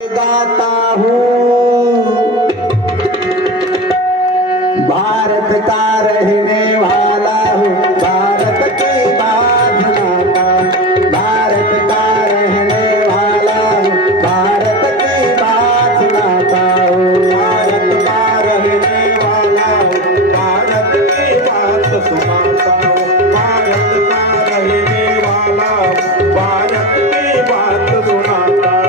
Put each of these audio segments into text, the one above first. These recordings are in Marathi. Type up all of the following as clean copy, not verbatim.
गाता हूँ भारत का रहने वाला हूँ, भारत की बात सुनाता, भारत का रहने वाला हूँ, भारत की बात सुनाता हूँ, भारत का रहने वाला हूँ, भारत की बात सुनाता हूँ, भारत का रहने वाला हूँ, भारत की बात सुनाता हूँ।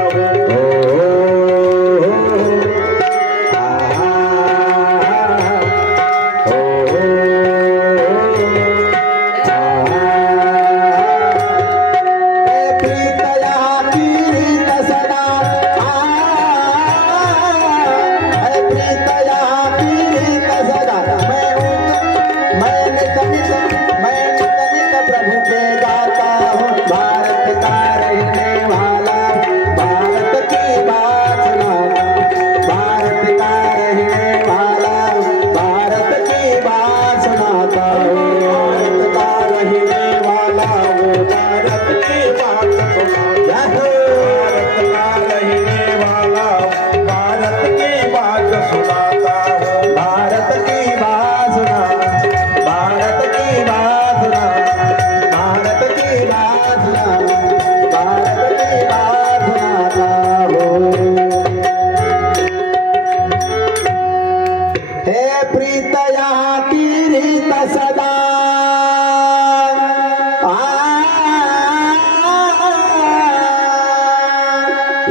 सदा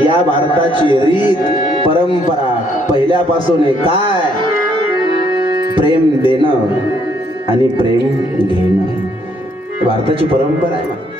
या भारताची रीत परंपरा पहिल्यापासून आहे काय प्रेम देणं आणि प्रेम घेणं भारताची परंपरा आहे।